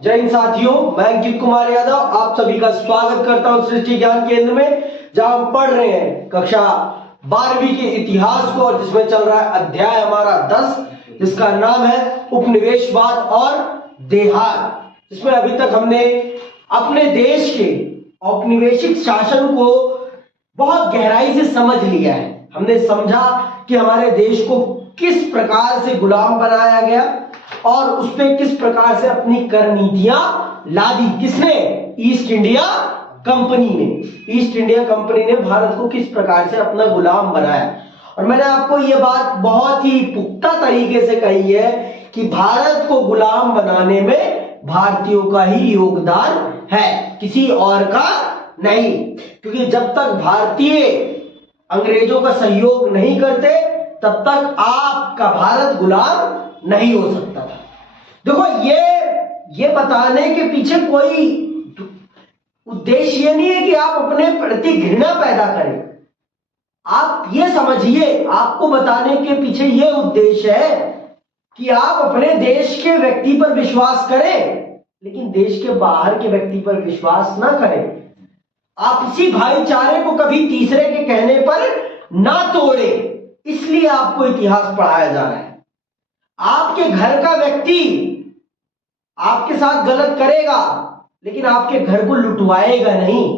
जय हिंद साथियों, मैं अंकित कुमार यादव आप सभी का स्वागत करता हूं सृष्टि ज्ञान केंद्र में, जहां हम पढ़ रहे हैं कक्षा 12वीं के इतिहास को, और जिसमें चल रहा है अध्याय हमारा 10, जिसका नाम है उपनिवेशवाद और देहात। जिसमें अभी तक हमने अपने देश के औपनिवेशिक शासन को बहुत गहराई से समझ लिया है। हमने समझा कि हमारे देश को किस प्रकार से गुलाम बनाया गया और उस पर किस प्रकार से अपनी कर नीतियां लादी। किसने? ईस्ट इंडिया कंपनी ने। ईस्ट इंडिया कंपनी ने भारत को किस प्रकार से अपना गुलाम बनाया। और मैंने आपको यह बात बहुत ही पुख्ता तरीके से कही है कि भारत को गुलाम बनाने में भारतीयों का ही योगदान है, किसी और का नहीं। क्योंकि जब तक भारतीय अंग्रेजों का सहयोग नहीं करते तब तक आपका भारत गुलाम नहीं हो सकता था। देखो, ये बताने के पीछे कोई उद्देश्य ये नहीं है कि आप अपने प्रति घृणा पैदा करें। आप ये समझिए, आपको बताने के पीछे ये उद्देश्य है कि आप अपने देश के व्यक्ति पर विश्वास करें, लेकिन देश के बाहर के व्यक्ति पर विश्वास ना करें। आपसी भाईचारे को कभी तीसरे के कहने पर ना तोड़े। इसलिए आपको इतिहास पढ़ाया जा रहा है। आपके घर का व्यक्ति आपके साथ गलत करेगा, लेकिन आपके घर को लुटवाएगा नहीं।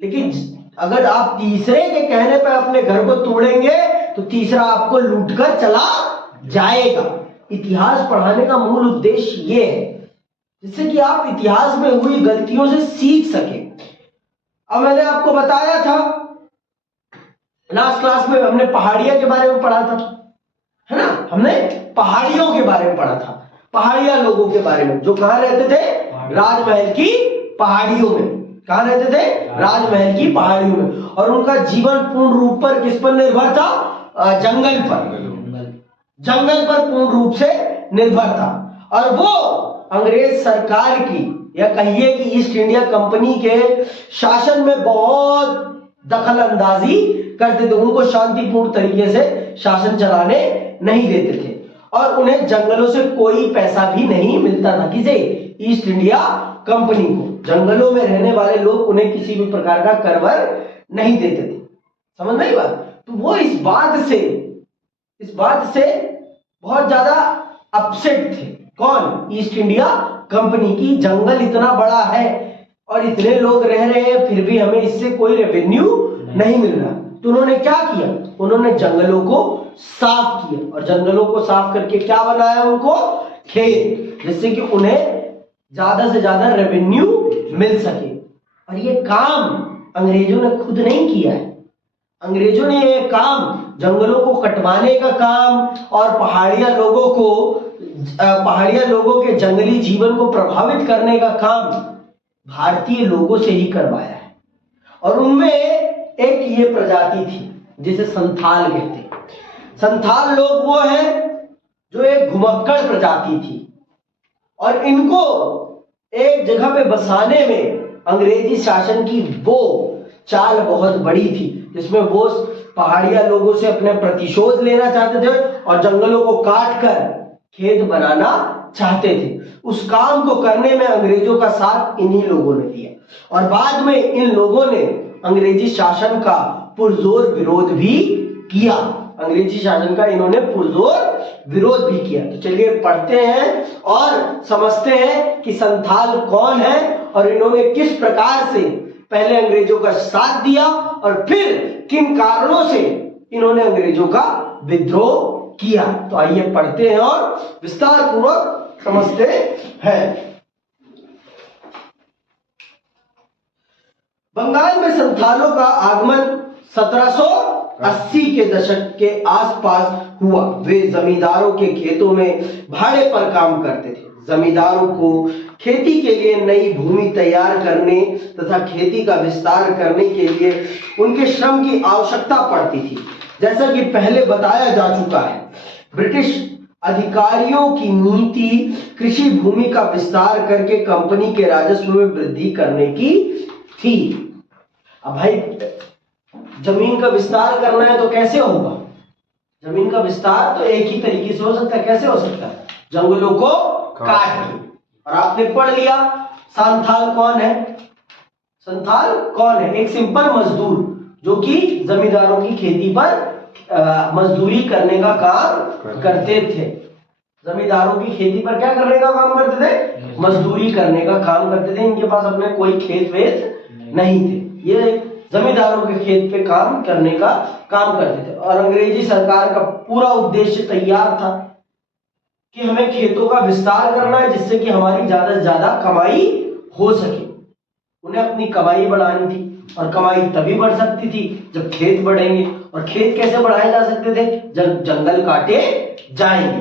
लेकिन अगर आप तीसरे के कहने पर अपने घर को तोड़ेंगे तो तीसरा आपको लूटकर चला जाएगा। इतिहास पढ़ाने का मूल उद्देश्य ये है, जिससे कि आप इतिहास में हुई गलतियों से सीख सके। अब मैंने आपको बताया था, लास्ट क्लास में हमने पहाड़िया के बारे में पढ़ा था, है ना। हमने पहाड़ियों के बारे में पढ़ा था, पहाड़िया लोगों के बारे में, जो कहां रहते थे? राजमहल की पहाड़ियों में। कहां रहते थे? राजमहल की पहाड़ियों में। और उनका जीवन पूर्ण रूप पर किस पर निर्भर था? जंगल पर। जंगल पर पूर्ण रूप से निर्भर था। और वो अंग्रेज सरकार की, या कहिए कि ईस्ट इंडिया कंपनी के शासन में बहुत दखल अंदाजी करते थे। उनको शांतिपूर्ण तरीके से शासन चलाने नहीं देते थे और उन्हें जंगलों से कोई पैसा भी नहीं मिलता था। किसे? ईस्ट इंडिया कंपनी को। जंगलों में रहने वाले लोग उन्हें किसी भी प्रकार का करवर नहीं देते थे। समझ में आई बात? तो वो इस बात से बहुत ज्यादा अपसेट थे। कौन? ईस्ट इंडिया कंपनी की। जंगल इतना बड़ा है और इतने लोग रह रहे हैं, फिर भी हमें इससे कोई रेवेन्यू नहीं मिल रहा। तो उन्होंने क्या किया? उन्होंने जंगलों को साफ किया, और जंगलों को साफ करके क्या बनाया? उनको खेत, जिससे कि उन्हें ज्यादा से ज्यादा रेवेन्यू मिल सके। और ये काम अंग्रेजों ने खुद नहीं किया है। अंग्रेजों ने ये काम, जंगलों को कटवाने का काम और पहाड़िया लोगों के जंगली जीवन को प्रभावित करने का काम भारतीय लोगों से ही करवाया है। और उनमें एक ये प्रजाति थी जिसे संथाल कहते हैं। संथाल लोग वो हैं जो एक घुमक्कड़ प्रजाति थी, और इनको एक जगह पे बसाने में अंग्रेजी शासन की वो चाल बहुत बड़ी थी, जिसमें वो पहाड़िया लोगों से अपने प्रतिशोध लेना चाहते थे और जंगलों को काट कर खेत बनाना चाहते थे। उस काम को करने में अंग्रेजों का साथ इन्हीं लोगों ने दिया, और बाद में इन लोगों ने अंग्रेजी शासन का पुरजोर विरोध भी किया। अंग्रेजी शासन का इन्होंने पुरजोर विरोध भी किया। तो चलिए पढ़ते हैं और समझते हैं कि संथाल कौन है और इन्होंने किस प्रकार से पहले अंग्रेजों का साथ दिया और फिर किन कारणों से इन्होंने अंग्रेजों का विद्रोह किया। तो आइए पढ़ते हैं और विस्तार पूर्वक समझते हैं। बंगाल में संथालों का आगमन 1780 के दशक के आसपास हुआ। वे जमींदारों के खेतों में भाड़े पर काम करते थे। जमींदारों को खेती के लिए नई भूमि तैयार करने तथा खेती का विस्तार करने के लिए उनके श्रम की आवश्यकता पड़ती थी। जैसा कि पहले बताया जा चुका है, ब्रिटिश अधिकारियों की नीति कृषि भूमि का विस्तार करके कंपनी के राजस्व में वृद्धि करने की थी। अब भाई, जमीन का विस्तार करना है तो कैसे होगा? जमीन का विस्तार तो एक ही तरीके से हो सकता है। कैसे हो सकता है? जंगलों को काट के। और आपने पढ़ लिया संथाल कौन है। संथाल कौन है? एक सिंपल मजदूर जो कि जमींदारों की खेती पर मजदूरी करने का काम करते थे। जमींदारों की खेती पर क्या करने का काम करते थे? मजदूरी करने का काम करते थे। इनके पास अपने कोई खेत वेत नहीं थे, ये जमींदारों के खेत पे काम करने का काम करते थे। और अंग्रेजी सरकार का पूरा उद्देश्य तैयार था कि हमें खेतों का विस्तार करना है जिससे कि हमारी ज्यादा से ज्यादा कमाई हो सके। उन्हें अपनी कमाई बढ़ानी थी और कमाई तभी बढ़ सकती थी जब खेत बढ़ेंगे। और खेत कैसे बढ़ाए जा सकते थे? जब जंगल काटे जाएंगे।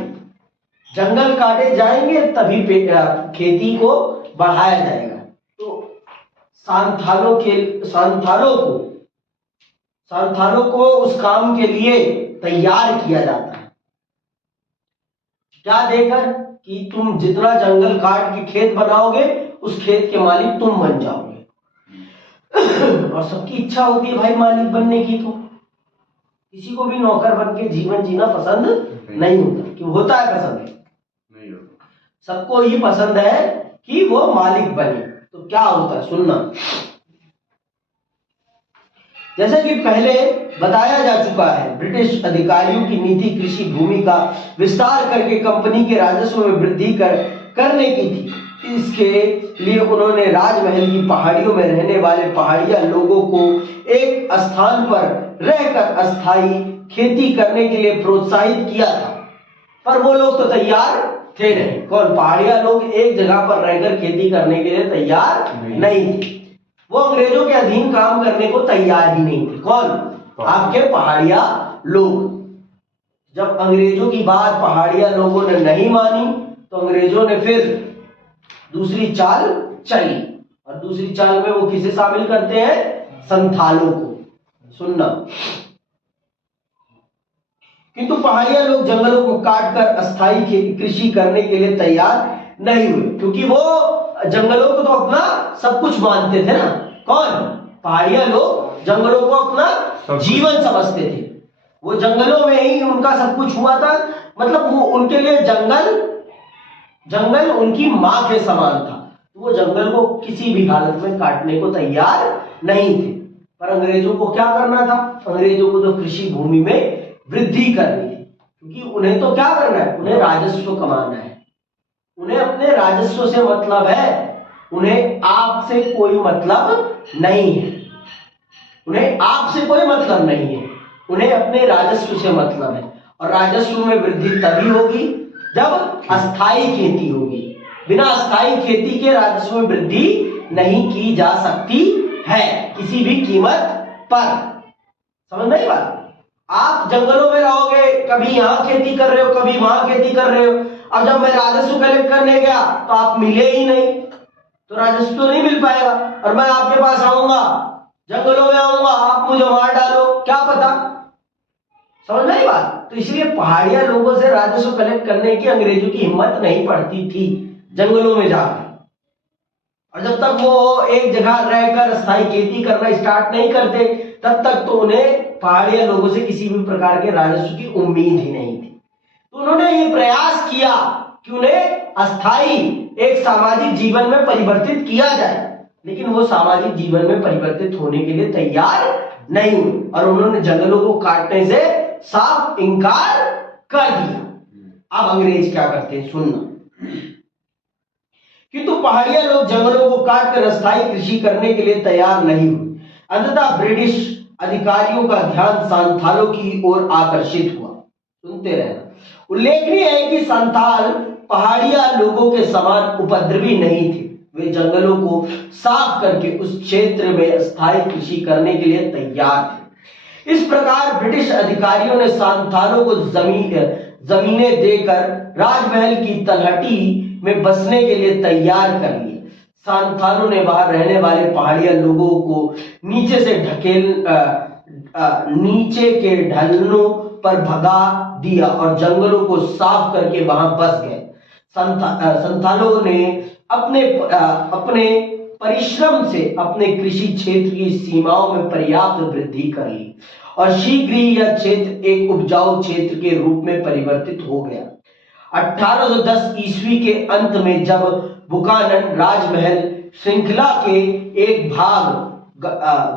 जंगल काटे जाएंगे तभी खेती को बढ़ाया जाएगा। तो सांथालों को उस काम के लिए तैयार किया जाता है। क्या देकर? कि तुम जितना जंगल काट के खेत बनाओगे उस खेत के मालिक तुम बन जाओगे। और सबकी इच्छा होती है भाई मालिक बनने की, तो किसी को भी नौकर बन के जीवन जीना पसंद नहीं होता। क्यों होता है? पसंद नहीं होता। सबको ही पसंद है कि वो मालिक बने। तो क्या होता है सुनना। जैसे कि पहले बताया जा चुका है, ब्रिटिश अधिकारियों की नीति कृषि भूमि का विस्तार करके कंपनी के राजस्व में वृद्धि करने की थी। इसके लिए उन्होंने राजमहल की पहाड़ियों में रहने वाले पहाड़िया लोगों को एक स्थान पर रहकर अस्थायी खेती करने के लिए प्रोत्साहित किया था। पर वो लोग तो तैयार थे नहीं। कौन? पहाड़िया लोग एक जगह पर रहकर खेती करने के लिए तैयार नहीं थे। वो अंग्रेजों के अधीन काम करने को तैयार ही नहीं थे। कौन? आपके पहाड़िया लोग। जब अंग्रेजों की बात पहाड़िया लोगों ने नहीं मानी तो अंग्रेजों ने फिर दूसरी चाल चली। और दूसरी चाल में वो किसे शामिल करते हैं? संथालों को। सुनना। किंतु पहाड़िया लोग जंगलों को काटकर अस्थायी कृषि करने के लिए तैयार नहीं हुए, क्योंकि वो जंगलों को तो अपना सब कुछ मानते थे ना। कौन? पहाड़िया लोग जंगलों को अपना जीवन समझते थे। वो जंगलों में ही उनका सब कुछ हुआ था। मतलब वो उनके लिए जंगल उनकी मां के समान था। वो जंगल को किसी भी हालत में काटने को तैयार नहीं थे। पर अंग्रेजों को क्या करना था? अंग्रेजों को तो कृषि भूमि में वृद्धि करनी थी, क्योंकि उन्हें तो क्या करना है? उन्हें राजस्व कमाना है। उन्हें अपने राजस्व से मतलब है। उन्हें आपसे कोई मतलब नहीं है। उन्हें आपसे कोई मतलब नहीं है। उन्हें अपने राजस्व से मतलब है। और राजस्व में वृद्धि तभी होगी जब अस्थायी खेती होगी। बिना अस्थायी खेती के राजस्व में वृद्धि नहीं की जा सकती है किसी भी कीमत पर। समझ नहीं बात? आप जंगलों में रहोगे, कभी यहां खेती कर रहे हो, कभी वहां खेती कर रहे हो। अब जब मैं राजस्व कलेक्ट करने गया तो आप मिले ही नहीं, तो राजस्व तो नहीं मिल पाएगा। और मैं आपके पास आऊंगा, जंगलों में आऊंगा, आप मुझे मार डालो, क्या पता। समझ नहीं बात? तो इसलिए पहाड़िया लोगों से राजस्व कलेक्ट करने की अंग्रेजों की हिम्मत नहीं पड़ती थी जंगलों में जाकर। और जब तक वो एक जगह रहकर स्थायी खेती करना स्टार्ट नहीं करते तब तक तो उन्हें पहाड़िया लोगों से किसी भी प्रकार के राजस्व की उम्मीद ही नहीं थी। तो उन्होंने ये प्रयास किया कि उन्हें अस्थायी एक सामाजिक जीवन में परिवर्तित किया जाए, लेकिन वो सामाजिक जीवन में परिवर्तित होने के लिए तैयार नहीं हुए और उन्होंने जंगलों को काटने से साफ इनकार कर दिया। अब अंग्रेज क्या करते हैं सुनना। किंतु पहाड़िया लोग जंगलों को काटकर अस्थायी कृषि करने के लिए तैयार नहीं हुए। अंततः ब्रिटिश अधिकारियों का ध्यान संथालों की ओर आकर्षित हुआ। सुनते रहना। उल्लेखनीय है कि संथाल पहाड़िया लोगों के समान उपद्रवी नहीं थे। वे जंगलों को साफ करके उस क्षेत्र में अस्थायी कृषि करने के लिए तैयार थे। इस प्रकार ब्रिटिश अधिकारियों ने संथालों को जमीनें देकर राजमहल की तलहटी में बसने के लिए तैयार कर लिए। संथालों ने वहां रहने वाले पहाड़िया लोगों को नीचे के ढलानों पर भगा दिया और जंगलों को साफ करके वहां बस गए। संथालों ने अपने परिश्रम से अपने कृषि क्षेत्र की सीमाओं में पर्याप्त वृद्धि कर ली और शीघ्र ही यह क्षेत्र एक उपजाऊ क्षेत्र के रूप में परिवर्तित हो गया। 1810 ईस्वी के अंत में जब बुकानन राजमहल श्रृंखला के एक भाग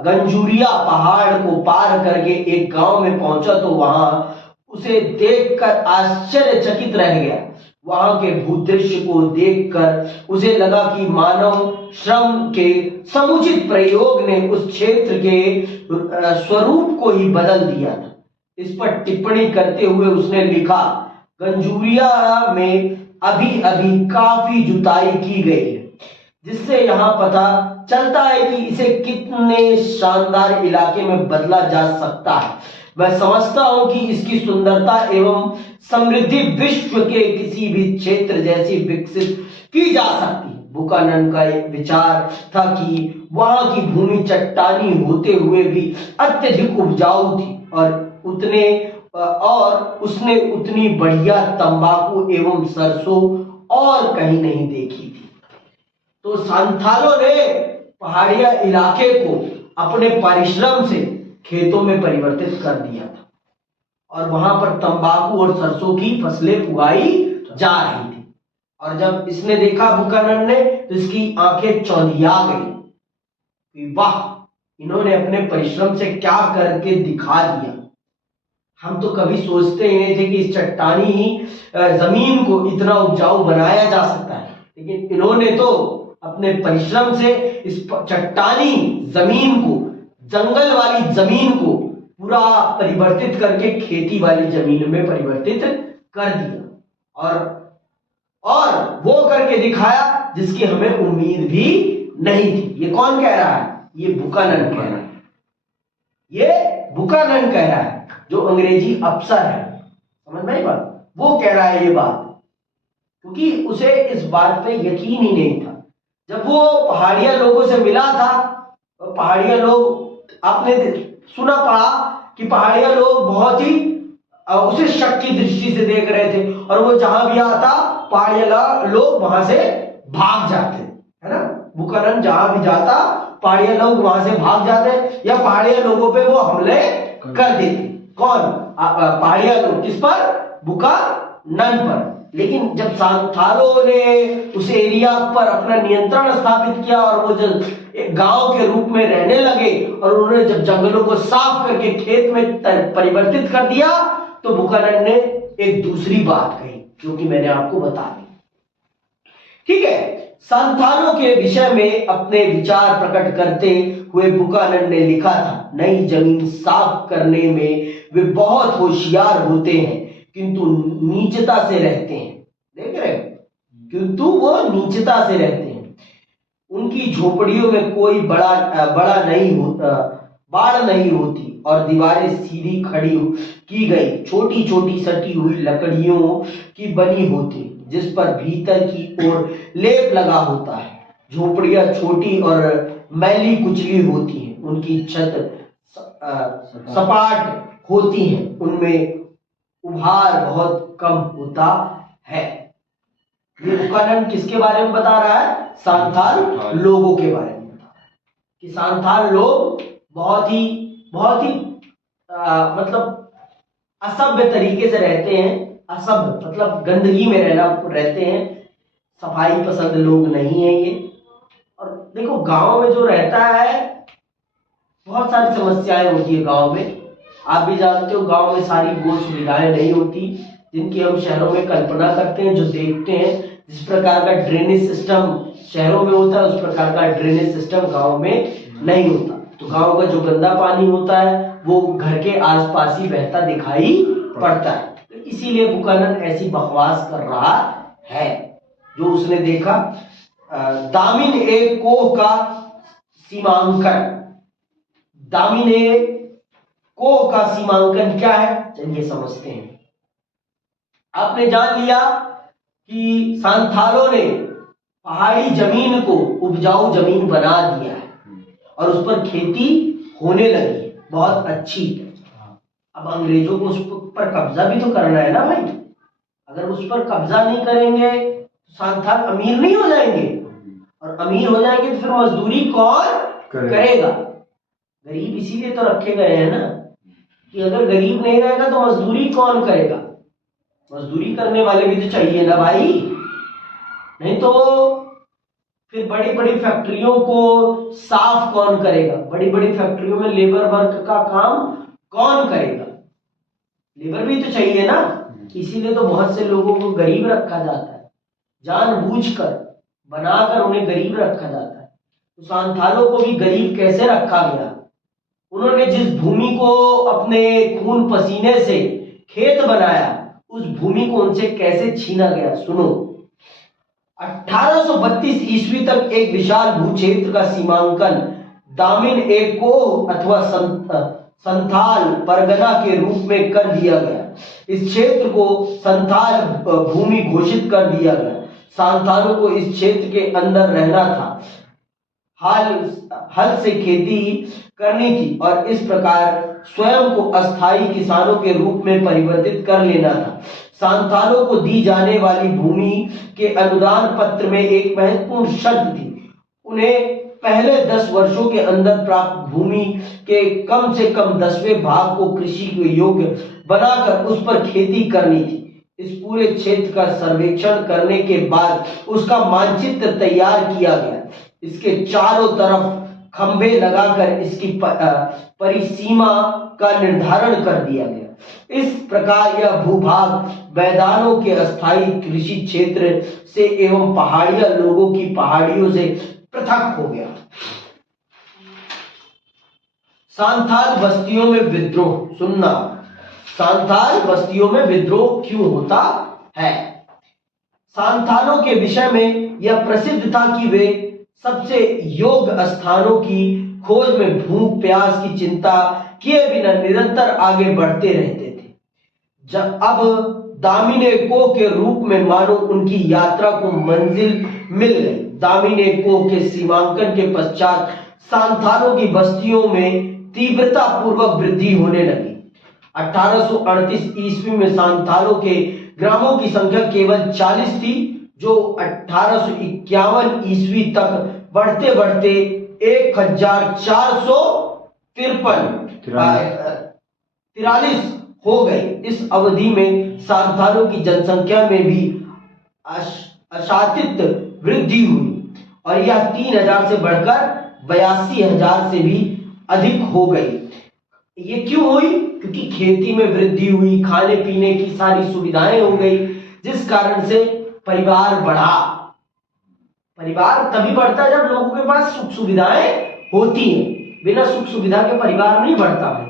गंजूरिया पहाड़ को पार करके एक गांव में पहुंचा तो वहां उसे देखकर आश्चर्यचकित रह गया। वहां के भूदृश्य को देखकर उसे लगा कि मानव श्रम के समुचित प्रयोग ने उस क्षेत्र के स्वरूप को ही बदल दिया था। इस पर टिप्पणी करते हुए उसने लिखा, गंजूरिया में अभी अभी काफी जुताई की गई है, जिससे यहां पता चलता है कि इसे कितने शानदार इलाके में बदला जा सकता है। मैं समझता हूं कि इसकी सुंदरता एवं समृद्धि विश्व के किसी भी क्षेत्र जैसी विकसित की जा सकती है। बुकानन का एक विचार था कि वहां की भूमि चट्टानी होते हुए भी अत्यधिक उपजाऊ थी और उसने उतनी बढ़िया तंबाकू एवं सरसों और कहीं नहीं देखी थी। तो सांथालों ने पहाड़िया इलाके को अपने परिश्रम से खेतों में परिवर्तित कर दिया था और वहां पर तंबाकू और सरसों की फसलें उगाई जा रही थी। और जब इसने देखा बुकानन ने, तो इसकी आंखें चौंधिया गई कि वाह, इन्होंने अपने परिश्रम से क्या करके दिखा दिया। हम तो कभी सोचते ही नहीं थे कि इस चट्टानी जमीन को इतना उपजाऊ बनाया जा सकता है, लेकिन इन्होंने तो अपने परिश्रम से इस चट्टानी जमीन को, जंगल वाली जमीन को पूरा परिवर्तित करके खेती वाली जमीन में परिवर्तित कर दिया और वो करके दिखाया जिसकी हमें उम्मीद भी नहीं थी। ये कौन कह रहा है? ये बुकानन कह रहा है। ये बुकानन कह रहा है, जो अंग्रेजी अफसर है, समझ में आई बात? वो कह रहा है ये बात, क्योंकि उसे इस बात पे यकीन ही नहीं था। जब वो पहाड़िया लोगों से मिला था, पहाड़िया लोग, आपने सुना पढ़ा कि पहाड़िया लोग बहुत ही उसे शक की दृष्टि से देख रहे थे और वो जहां भी आता पहाड़िया लोग वहां से भाग जाते, है ना। बुकानन जहां भी जाता पहाड़िया लोग वहां से भाग जाते या पहाड़िया लोगों पे वो हमले कर देते। कौन? पहाड़िया लोग। किस पर? बुकानन पर। लेकिन जब सांथालों ने उस एरिया पर अपना नियंत्रण स्थापित किया और वो जब एक गांव के रूप में रहने लगे और उन्होंने जब जंगलों को साफ करके खेत में परिवर्तित कर दिया, तो बुकानन ने एक दूसरी बात कही जो कि मैंने आपको बता दी। ठीक है। सांथालों के विषय में अपने विचार प्रकट करते हुए बुकानन ने लिखा था, नई जमीन साफ करने में वे बहुत होशियार होते हैं किंतु नीचता से रहते हैं। देख रहे हो? किंतु वो नीचता से रहते हैं। उनकी झोपड़ियों में कोई बड़ा नहीं होता, बाड़ नहीं होती और दीवारें सीधी खड़ी की गई छोटी छोटी सटी हुई लकड़ियों की बनी होती, जिस पर भीतर की ओर लेप लगा होता है। झोपड़ियां छोटी और मैली कुचली होती हैं, उनकी छत सपाट होती हैं, उनमें उभार बहुत कम होता है। ये बुकानन किसके बारे में बता रहा है? सांथाल लोगों के बारे में बता रहा है कि सांथाल लोग बहुत ही मतलब असभ्य तरीके से रहते हैं। असभ्य मतलब गंदगी में रहते हैं, सफाई पसंद लोग नहीं है ये। और देखो, गांव में जो रहता है बहुत सारी समस्याएं होती है गांव में। आप भी जानते हो, गांव में सारी वो सुविधाएं नहीं होती जिनकी हम शहरों में कल्पना करते हैं, जो देखते हैं। जिस प्रकार का ड्रेनेज सिस्टम शहरों में होता है, उस प्रकार का ड्रेनेज सिस्टम गांव में नहीं होता। तो गांव का जो गंदा पानी होता है वो घर के आसपास ही बहता दिखाई पड़ता है। तो इसीलिए बुकानन ऐसी बकवास कर रहा है जो उसने देखा। दामिन ए कोह का सीमांकन। दामिन ए कोह का सीमांकन क्या है, चलिए समझते हैं। आपने जान लिया कि सांथालों ने पहाड़ी जमीन को उपजाऊ जमीन बना दिया है और उस पर खेती होने लगी है, बहुत अच्छी। अब अंग्रेजों को उस पर कब्जा भी तो करना है ना भाई। अगर उस पर कब्जा नहीं करेंगे तो सांथाल अमीर नहीं हो जाएंगे, और अमीर हो जाएंगे तो फिर मजदूरी कौन करेगा? गरीब इसीलिए तो रखे गए हैं ना, कि अगर गरीब नहीं रहेगा तो मजदूरी कौन करेगा? मजदूरी करने वाले भी तो चाहिए ना भाई। नहीं तो फिर बड़ी बड़ी फैक्ट्रियों को साफ कौन करेगा? बड़ी बड़ी फैक्ट्रियों में लेबर वर्क का काम कौन करेगा? लेबर भी तो चाहिए ना। इसीलिए तो बहुत से लोगों को गरीब रखा जाता है, जानबूझकर बनाकर उन्हें गरीब रखा जाता है। तो सांथालों को भी गरीब कैसे रखा गया? उन्होंने जिस भूमि को अपने खून पसीने से खेत बनाया, उस भूमि को उनसे कैसे छीना गया? सुनो, 1832 ईस्वी तक एक विशाल भूक्षेत्र का सीमांकन दामिन ए कोह अथवा संथाल परगना के रूप में कर दिया गया। इस क्षेत्र को संथाल भूमि घोषित कर दिया गया। सांथालों को इस क्षेत्र के अंदर रहना था, हल से खेती करनी थी और इस प्रकार स्वयं को अस्थायी किसानों के रूप में परिवर्तित कर लेना था। सांथालों को दी जाने वाली भूमि के अनुदान पत्र में एक महत्वपूर्ण शर्त थी, उन्हें पहले 10 वर्षों के अंदर प्राप्त भूमि के कम से कम 10वें भाग को कृषि के योग्य बनाकर उस पर खेती करनी थी। इस पूरे क्षेत्र का सर्वेक्षण करने के बाद उसका मानचित्र तैयार किया गया। इसके चारों तरफ खंभे लगाकर इसकी परिसीमा का निर्धारण कर दिया गया। इस प्रकार यह भूभाग मैदानों के अस्थायी कृषि क्षेत्र से एवं पहाड़िया लोगों की पहाड़ियों से पृथक हो गया। सांथाल बस्तियों में विद्रोह। सुनना, सांथाल बस्तियों में विद्रोह क्यों होता है? सांथालों के विषय में यह प्रसिद्ध था कि वे सबसे योग्य स्थानों की खोज में भूख प्यास की चिंता किए बिना निरंतर आगे बढ़ते रहते थे। जब अब दामिने को के रूप में मानो उनकी यात्रा को मंजिल मिल गई। दामिने को के सीमांकन के पश्चात सांथालों की बस्तियों में तीव्रता पूर्वक वृद्धि होने लगी। 1838 ईस्वी में सांथालों के ग्रामों की संख्या केवल 40 थी, जो 1851 ईस्वी तक बढ़ते बढ़ते 1443 हो गई। इस अवधि में सांथालों की जनसंख्या में भी अशातित वृद्धि हुई और यह 3000 से बढ़कर 82,000 से भी अधिक हो गई। ये क्यों हुई? क्योंकि खेती में वृद्धि हुई, खाने पीने की सारी सुविधाएं हो गई, जिस कारण से परिवार बढ़ा। परिवार तभी बढ़ता है जब लोगों के पास सुख सुविधाएं होती हैं। बिना सुख सुविधा के परिवार नहीं बढ़ता भाई,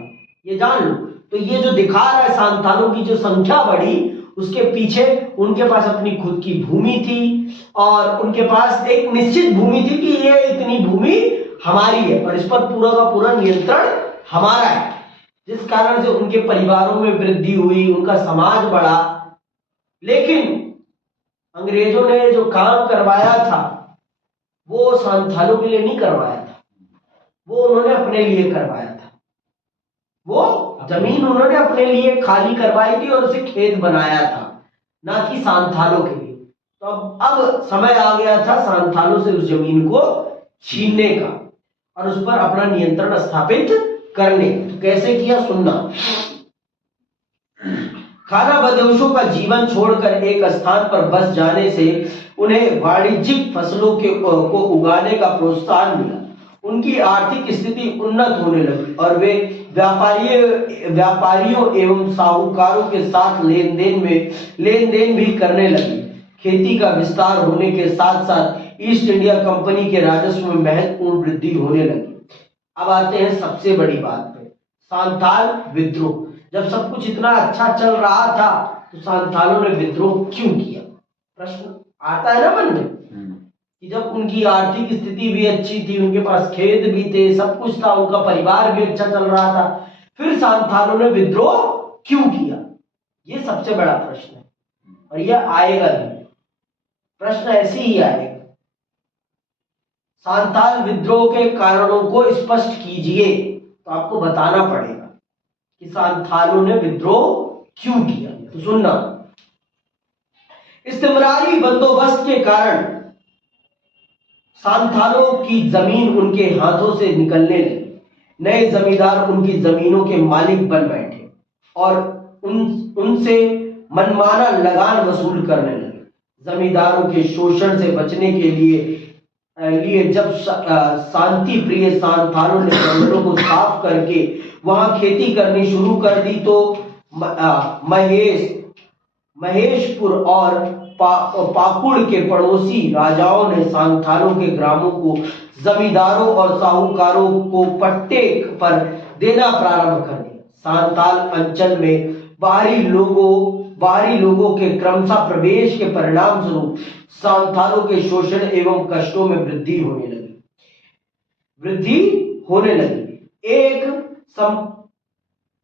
ये जान लो। तो ये जो दिखा रहा है सांथालों की जो संख्या बढ़ी, उसके पीछे उनके पास अपनी खुद की भूमि थी और उनके पास एक निश्चित भूमि थी कि ये इतनी भूमि हमारी है और इस पर पूरा का पूरा नियंत्रण हमारा है, जिस कारण से उनके परिवारों में वृद्धि हुई, उनका समाज बढ़ा। लेकिन अंग्रेजों ने जो काम करवाया था वो सांथालों के लिए नहीं करवाया था, वो उन्होंने अपने लिए करवाया था। वो जमीन उन्होंने अपने लिए खाली करवाई थी और उसे खेत बनाया था, ना कि सांथालों के लिए। तो अब समय आ गया था सांथालों से उस जमीन को छीनने का और उस पर अपना नियंत्रण स्थापित करने। तो कैसे किया? सुनना, खाना बदोशों का जीवन छोड़कर एक स्थान पर बस जाने से उन्हें वाणिज्यिक फसलों को उगाने का प्रोत्साहन मिला। उनकी आर्थिक स्थिति उन्नत होने लगी और वे व्यापारियों एवं साहूकारों के साथ लेन देन भी करने लगे। खेती का विस्तार होने के साथ साथ ईस्ट इंडिया कंपनी के राजस्व में महत्वपूर्ण वृद्धि होने लगी। अब आते हैं सबसे बड़ी बात पे, सांथाल विद्रोह। जब सब कुछ इतना अच्छा चल रहा था तो सांथालों ने विद्रोह क्यों किया? प्रश्न आता है ना मन में कि जब उनकी आर्थिक स्थिति भी अच्छी थी, उनके पास खेत भी थे, सब कुछ था, उनका परिवार भी अच्छा चल रहा था, फिर सांथालों ने विद्रोह क्यों किया? ये सबसे बड़ा प्रश्न है और यह आएगा भी, प्रश्न ऐसे ही आएगा। सांथाल विद्रोह के कारणों को स्पष्ट कीजिए, तो आपको बताना पड़ेगा कि सांथालों ने विद्रोह क्यों किया। तो सुनना, इस्तेमरारी बंदोबस्त के कारण सांथालों की जमीन उनके हाथों से निकलने लगी। नए जमींदार उनकी जमीनों के मालिक बन बैठे और उनसे मनमाना लगान वसूल करने लगे। जमींदारों के शोषण से बचने के लिए लिए जब शांति प्रिय सांथालों ने जंगलों को साफ करके वहां खेती करनी शुरू कर दी तो महेशपुर और पाकुड़ के पड़ोसी राजाओं ने सांथालों के ग्रामों को जमींदारों और साहूकारों को पट्टे पर देना प्रारंभ कर दिया। सांथाल अंचल में बाहरी लोगों के क्रमशः प्रवेश के परिणाम स्वरूप सांथालों के शोषण एवं कष्टों में वृद्धि होने लगी।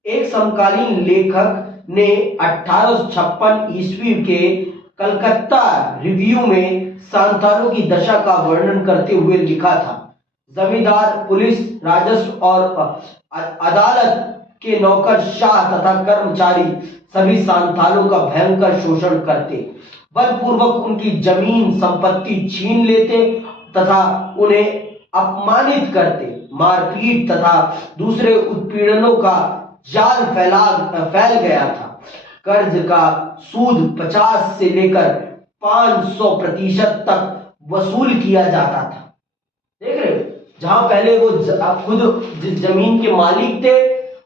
एक समकालीन लेखक ने 1856 ईस्वी के कलकत्ता रिव्यू में सांथालों की दशा का वर्णन करते हुए लिखा था, जमींदार, पुलिस, राजस्व और अदालत के नौकरशाह तथा कर्मचारी सभी सांथालों का भयंकर शोषण करते, बलपूर्वक उनकी जमीन संपत्ति छीन लेते तथा उन्हें अपमानित करते। मारपीट तथा दूसरे उत्पीड़नों का जाल फैल गया था। कर्ज का सूद 50 से लेकर 500% तक वसूल किया जाता था। देख रहे हो, जहां पहले वो खुद जिस जमीन के मालिक थे,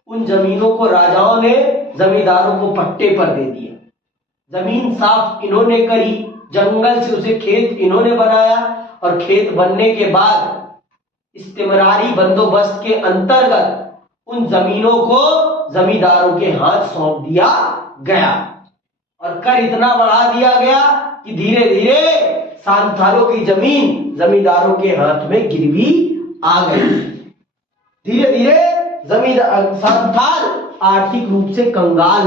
उन जमीनों को राजाओं ने जमींदारों को पट्टे पर दे दिया। जमीन साफ इन्होंने करी, जंगल से उसे खेत इन्होंने बनाया और खेत बनने के बाद इस्तेमरारी बंदोबस्त के अंतर्गत उन जमीनों को जमींदारों के हाथ सौंप दिया गया और कर इतना बढ़ा दिया गया कि धीरे धीरे सांथालों की जमीन जमींदारों के हाथ में गिरवी आ गई। धीरे धीरे सांथाल आर्थिक रूप से कंगाल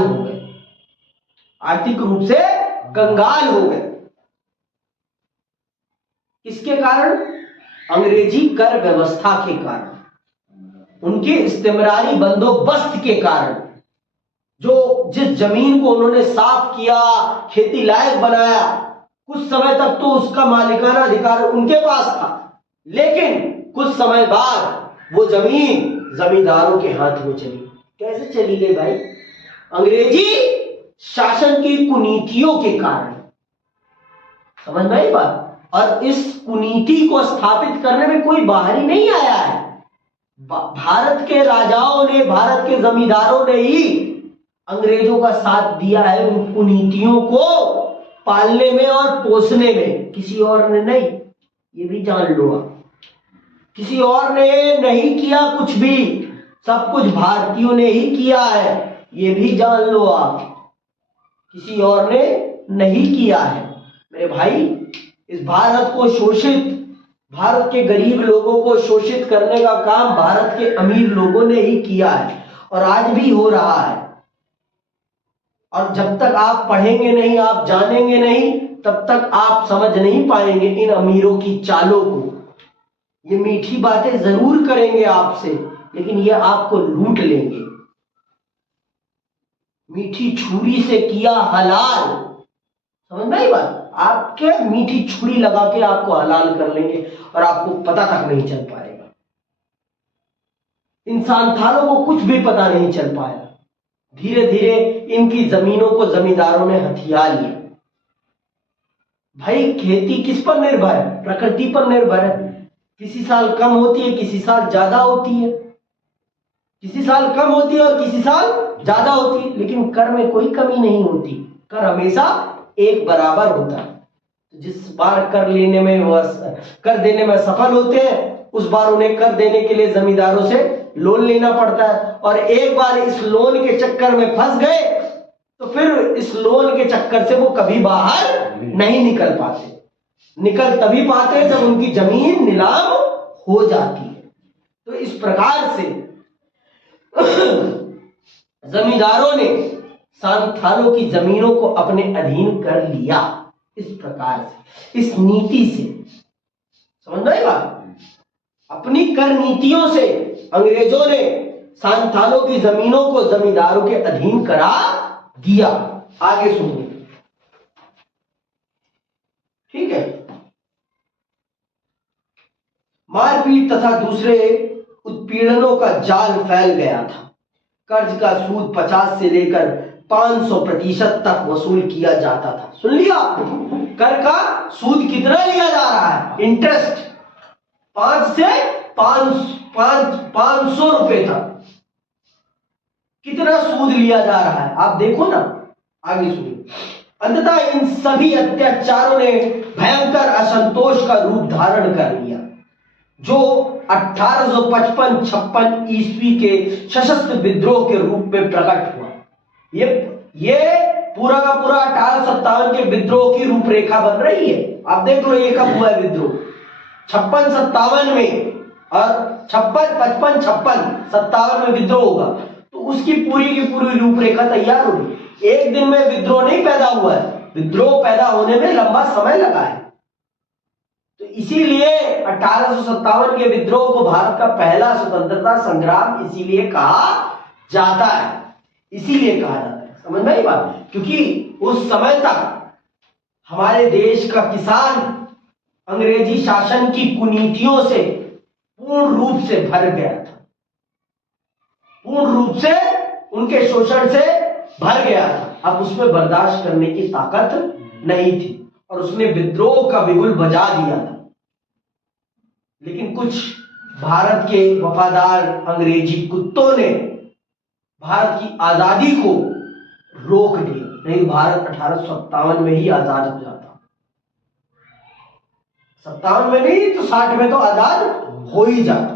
हो गए, किसके कारण? अंग्रेजी कर व्यवस्था के कारण, उनके इस्तेमरारी बंदोबस्त के कारण। जिस जमीन को उन्होंने साफ किया, खेती लायक बनाया, कुछ समय तक तो उसका मालिकाना अधिकार उनके पास था, लेकिन कुछ समय बाद वो जमीन जमींदारों के हाथ में चली। कैसे चली गई भाई? अंग्रेजी शासन की कुनीतियों के कारण। समझ में आई बात? और इस कुनीति को स्थापित करने में कोई बाहरी नहीं आया है। भारत के राजाओं ने, भारत के जमींदारों ने ही अंग्रेजों का साथ दिया है उन कुनीतियों को पालने में और पोसने में, किसी और ने नहीं। ये भी जान लो आप, किसी और ने नहीं किया कुछ भी, सब कुछ भारतीयों ने ही किया है। ये भी जान लो आप, किसी और ने नहीं किया है। मेरे भाई, इस भारत को भारत के गरीब लोगों को शोषित करने का काम भारत के अमीर लोगों ने ही किया है और आज भी हो रहा है। और जब तक आप पढ़ेंगे नहीं, आप जानेंगे नहीं, तब तक आप समझ नहीं पाएंगे इन अमीरों की चालों को। ये मीठी बातें जरूर करेंगे आपसे, लेकिन ये आपको लूट लेंगे। मीठी छुरी से किया हलाल, समझ में आई बात? आपके मीठी छुरी लगा के आपको हलाल कर लेंगे और आपको पता तक नहीं चल पाएगा। इन सांथालों को कुछ भी पता नहीं चल पाया। धीरे धीरे इनकी जमीनों को जमींदारों ने हथिया लिया। भाई, खेती किस पर निर्भर है? प्रकृति पर निर्भर है। किसी साल कम होती है, किसी साल ज्यादा होती है, किसी साल कम होती है और किसी साल ज्यादा होती है, लेकिन कर में कोई कमी नहीं होती। कर हमेशा एक बराबर होता है। जिस बार कर देने में सफल होते हैं, उस बार उन्हें कर देने के लिए जमींदारों से लोन लेना पड़ता है, और एक बार इस लोन के चक्कर में फंस गए तो फिर इस लोन के चक्कर से वो कभी बाहर नहीं निकल पाते। निकल तभी पाते हैं जब उनकी जमीन नीलाम हो जाती है। तो इस प्रकार से जमींदारों ने सांथालों की जमीनों को अपने अधीन कर लिया। इस प्रकार से, इस नीति से, समझ में आई बात? अपनी कर नीतियों से अंग्रेजों ने सांथालों की जमीनों को जमींदारों के अधीन करा दिया। आगे सुनिए, ठीक है। मारपीट तथा दूसरे उत्पीड़नों का जाल फैल गया था। कर्ज का सूद 50 से लेकर 500% तक वसूल किया जाता था। सुन लिया? कर का सूद कितना लिया जा रहा है? इंटरेस्ट 5 से 500 रुपए तक कितना सूद लिया जा रहा है, आप देखो ना। आगे सुनिए। अंततः इन सभी अत्याचारों ने भयंकर असंतोष का रूप धारण कर लिया, जो 1855-56 ईस्वी के सशस्त्र विद्रोह के रूप में प्रकट हुआ। ये पूरा का पूरा 1857 के विद्रोह की रूपरेखा बन रही है। आप देख लो ये कब हुआ है विद्रोह, 56-57 में, और 56-55-56-57 में विद्रोह होगा, तो उसकी पूरी की पूरी रूपरेखा तैयार होगी। एक दिन में विद्रोह नहीं पैदा हुआ है, विद्रोह पैदा होने में लंबा समय लगा है। तो इसीलिए 1857 के विद्रोह को भारत का पहला स्वतंत्रता संग्राम इसीलिए कहा जाता है, इसीलिए कहा जाता है। समझ में आई बात? क्योंकि उस समय तक हमारे देश का किसान अंग्रेजी शासन की कुनीतियों से पूर्ण रूप से भर गया था, पूर्ण रूप से उनके शोषण से भर गया था। अब उसमें बर्दाश्त करने की ताकत नहीं थी और उसने विद्रोह का बिगुल बजा दिया था। लेकिन कुछ भारत के वफादार अंग्रेजी कुत्तों ने भारत की आजादी को रोक दिया, नहीं भारत 1857 में ही आजाद हो जाता। 57 में नहीं तो 60 में तो आजाद हो ही जाता।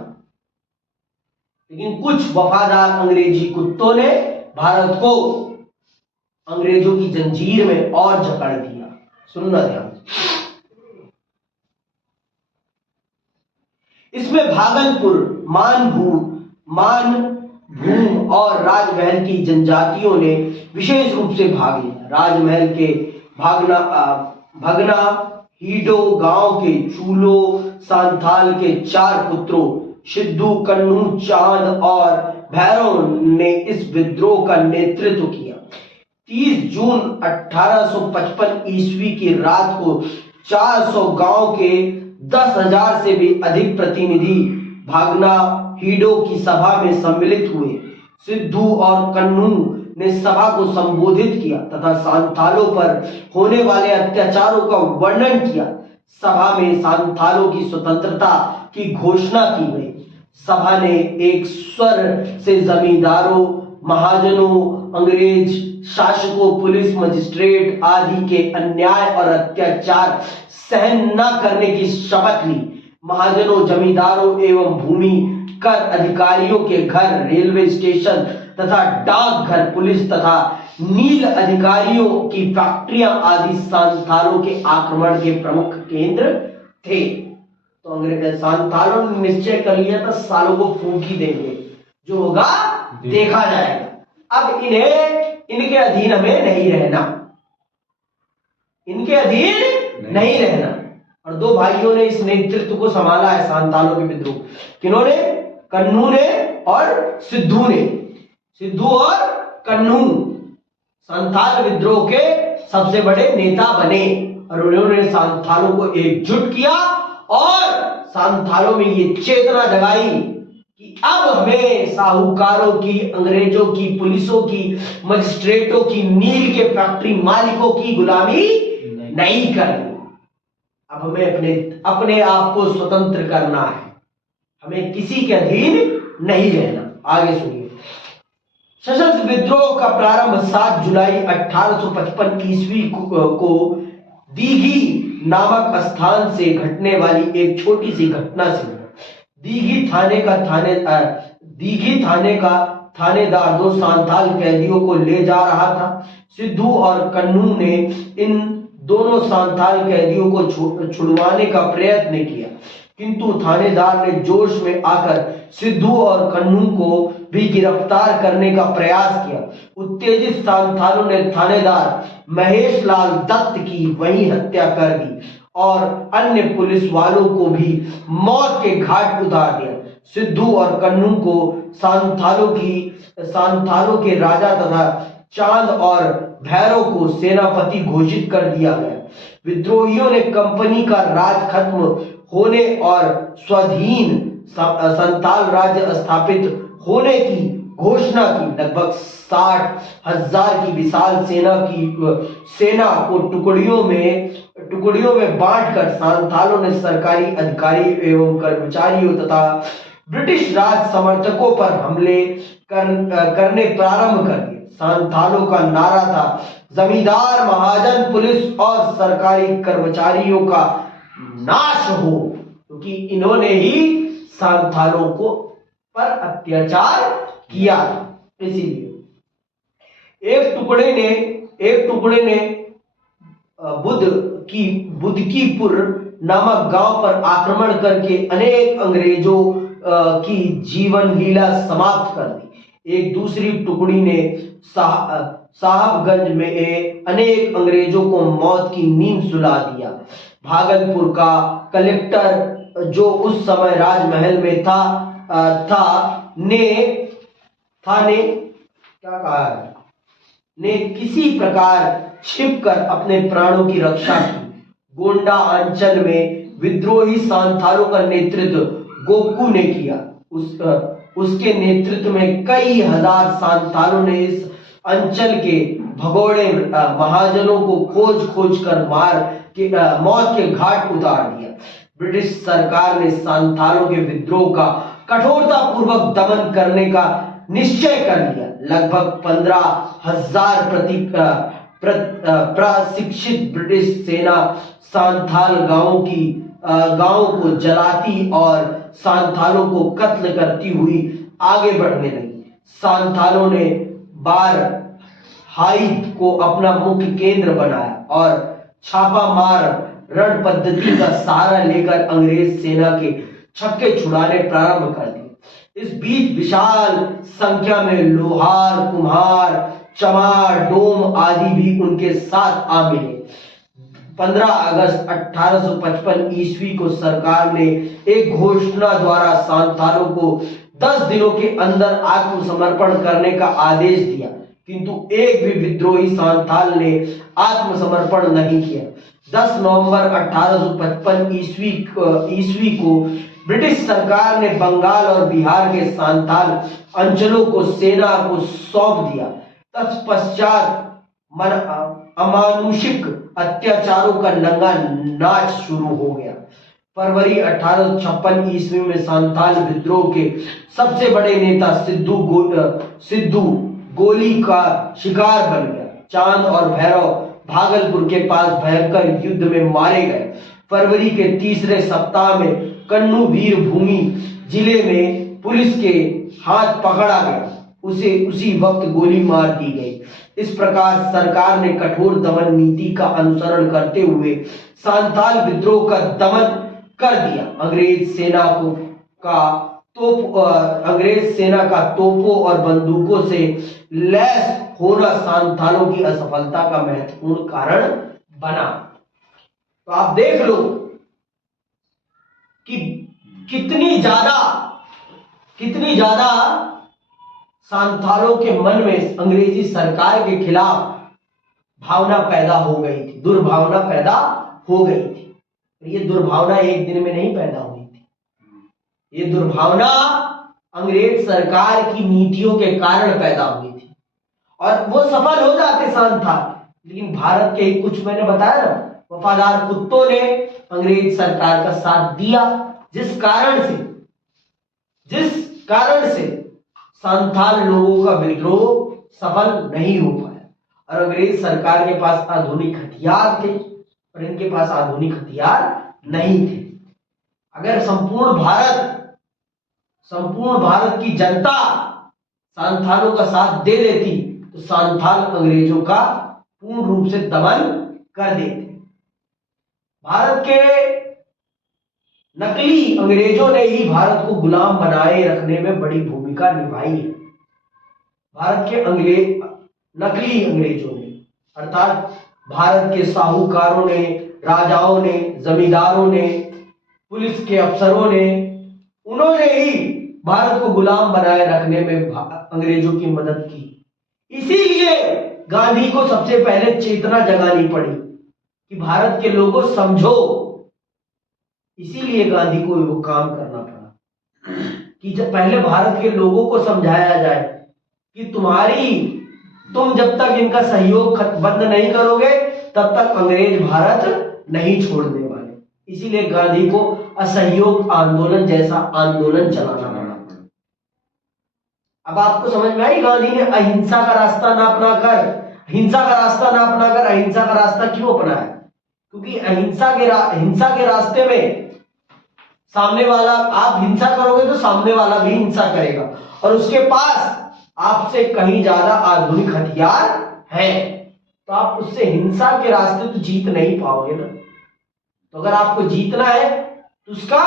लेकिन कुछ वफादार अंग्रेजी कुत्तों ने भारत को अंग्रेजों की जंजीर में और जकड़ दिया। सुनना ध्यान। इसमें भागलपुर, मानभूम और राजमहल की जनजातियों ने विशेष रूप से भाग लिया। राजमहल के भगना हीडो गांव के चूलो सांथाल के 4 पुत्रों सिद्धू, कन्नू, चांद और भैरव ने इस विद्रोह का नेतृत्व किया। 30 जून 1855 ईस्वी की रात को 400 गांव के 10,000 से भी अधिक प्रतिनिधि भागना हीडो की सभा में सम्मिलित हुए। सिद्धू और कन्नू ने सभा को संबोधित किया तथा सांथालों पर होने वाले अत्याचारों का वर्णन किया। सभा में सांथालों की स्वतंत्रता की घोषणा की गई। सभा ने एक स्वर से जमींदारों, महाजनों, अंग्रेज शासकों, पुलिस, मजिस्ट्रेट आदि के अन्याय और अत्याचार सहन न करने की शपथ ली। महाजनों, जमींदारों एवं भूमि कर अधिकारियों के घर, रेलवे स्टेशन तथा डाकघर, पुलिस तथा नील अधिकारियों की फैक्ट्रियां आदि सांथालों के आक्रमण के प्रमुख केंद्र थे। तो अंग्रेज सांथालों ने निश्चय कर लिया था सालों को फूंक ही देंगे, जो होगा देखा जाएगा। अब इनके अधीन हमें नहीं रहना, इनके अधीन नहीं रहना। और 2 भाइयों ने इस नेतृत्व को संभाला है सांथालों के विद्रोह। किन्होंने? कन्नू ने और सिद्धू ने। सिद्धू और कन्नू सांथाल विद्रोह के सबसे बड़े नेता बने और उन्होंने सांथालों को एकजुट किया और सांथालों में ये चेतना जगाई कि अब हमें साहूकारों की, अंग्रेजों की, पुलिसों की, मजिस्ट्रेटों की, नील के फैक्ट्री मालिकों की गुलामी नहीं करनी। अब हमें अपने आप को स्वतंत्र करना है, हमें किसी के अधीन नहीं रहना। आगे सुनिए। सशस्त्र विद्रोह का प्रारंभ 7 जुलाई 1855 ईस्वी को दीघी नामक स्थान से घटने वाली एक छोटी सी घटना से हुआ। दीघी थाने का थानेदार 2 सांथाल कैदियों को ले जा रहा था। सिद्धू और कन्नू ने इन दोनों सांथाल कैदियों को छुड़वाने का प्रयत्न किया, किंतु थानेदार ने जोश में आकर सिद्धू और कन्नू को भी गिरफ्तार करने का प्रयास किया। उत्तेजित सांथालों ने थानेदार महेश लाल दत्त की वहीं हत्या कर दी और अन्य पुलिस वालों को भी मौत के घाट उतार दिया। सिद्धू और कन्नू को सांथालों के राजा तथा चांद और भैरव को सेनापति घोषित कर दिया गया। विद्रोहियों ने कंपनी का राज खत्म होने और स्वाधीन संथाल राज्य स्थापित होने की घोषणा की। लगभग 60,000 की विशाल सेना को टुकड़ियों में बांटकर सांथालों ने सरकारी अधिकारी एवं कर्मचारियों तथा ब्रिटिश राज समर्थकों पर हमले करने प्रारंभ कर दिए। सांथालों का नारा था, जमींदार, महाजन, पुलिस और सरकारी कर्मचारियों का नाश हो, क्योंकि इन्होंने ही सांथालों को पर अत्याचार किया था। इसीलिए एक टुकड़े ने बुदकीपुर नामक गांव पर आक्रमण करके अनेक अंग्रेजों की जीवन लीला समाप्त कर दी। एक दूसरी टुकड़ी ने साहबगंज में अनेक अंग्रेजों को मौत की नींद सुला दिया। भागलपुर का कलेक्टर जो उस समय राजमहल में ने किसी प्रकार छिपकर अपने प्राणों की रक्षा की। गोंडा अंचल में विद्रोही सांथालों का नेतृत्व गोकू ने किया। उसके नेतृत्व में कई हजार सांथालों ने इस अंचल के भगोड़े महाजनों को खोज कर मौत के घाट उतार दिया। ब्रिटिश सरकार ने सांथालों के विद्रोह का कठोरता पूर्वक दमन करने का निश्चय कर लिया। लगभग 15,000 प्रशिक्षित ब्रिटिश सेना सांथाल गांवों को जलाती और सांथालों को कत्ल करती हुई आगे बढ़ने लगी। सांथालों ने बार हाइद को अपना मुख्य केंद्र बनाया और छापामार रण पद्धति का सहारा लेकर अंग्रेज सेना के छक्के छुड़ाने प्रारंभ कर दिए। इस बीच विशाल संख्या में लोहार, कुम्हार, चमार, डोम आदि भी उनके साथ आ मिले। 15 अगस्त 1855 ईस्वी को सरकार ने एक घोषणा द्वारा सांथालों को 10 दिनों के अंदर आत्मसमर्पण करने का आदेश दिया, किंतु एक भी विद्रोही सांथाल ने आत्मसमर्पण नहीं किया। 10 नवंबर 1855 ईस्वी को ब्रिटिश सरकार ने बंगाल और बिहार के सांथाल अंचलों को सेना को सौंप दिया। तत्पश्चात अमानुषिक अत्याचारों का नंगा नाच शुरू हो गया। फरवरी 1856 ईस्वी में सांथाल विद्रोह के सबसे बड़े नेता सिद्धू गोली का शिकार बन गया। चांद और भैरव भागलपुर के पास भयंकर युद्ध में मारे गए। फरवरी के तीसरे सप्ताह में कन्नू वीर भूमि जिले में पुलिस के हाथ पकड़ा गया। उसी वक्त गोली मार दी गई। इस प्रकार सरकार ने कठोर दमन नीति का अनुसरण करते हुए सांथाल विद्रोह का दमन कर दिया। अंग्रेज सेना का तोपों और बंदूकों से लैस होना सांथालों की असफलता का महत्वपूर्ण कारण बना। तो आप देख लो कि कितनी ज्यादा सांथालों के मन में अंग्रेजी सरकार के खिलाफ भावना पैदा हो गई थी, दुर्भावना पैदा हो गई थी। ये दुर्भावना एक दिन में नहीं पैदा हुई थी। ये दुर्भावना अंग्रेज सरकार की नीतियों के कारण पैदा हुई थी और वो सफल हो जाते सांथाल। लेकिन भारत के कुछ, मैंने बताया ना, वफादार कुत्तों ने अंग्रेज सरकार का साथ दिया, जिस कारण से सांथाल लोगों का विद्रोह सफल नहीं हो पाया। और अंग्रेज सरकार के पास आधुनिक हथियार थे और इनके पास आधुनिक हथियार नहीं थे। अगर संपूर्ण भारत की जनता सांथालों का साथ दे देती तो सांथाल अंग्रेजों का पूर्ण रूप से दमन कर देते। भारत के नकली अंग्रेजों ने ही भारत को गुलाम बनाए रखने में बड़ी भूमिका निभाई है। भारत के नकली अंग्रेजों ने, अर्थात भारत के साहूकारों ने, राजाओं ने, जमींदारों ने, पुलिस के अफसरों ने, उन्होंने ही भारत को गुलाम बनाए रखने में अंग्रेजों की मदद की। इसीलिए गांधी को सबसे पहले चेतना जगानी पड़ी कि भारत के लोगों समझो। इसीलिए गांधी को वो काम करना पड़ा कि जब पहले भारत के लोगों को समझाया जाए कि तुम जब तक इनका सहयोग बंद नहीं करोगे तब तक अंग्रेज भारत नहीं छोड़ने वाले। इसीलिए गांधी को असहयोग आंदोलन जैसा आंदोलन चलाना पड़ा। अब आपको समझ में आई, गांधी ने अहिंसा का रास्ता ना अपनाकर अहिंसा का रास्ता क्यों अपनाया? क्योंकि हिंसा के रास्ते में सामने वाला, आप हिंसा करोगे तो सामने वाला भी हिंसा करेगा और उसके पास आपसे कहीं ज्यादा आधुनिक हथियार है, तो आप उससे हिंसा के रास्ते तो जीत नहीं पाओगे ना। तो अगर आपको जीतना है तो उसका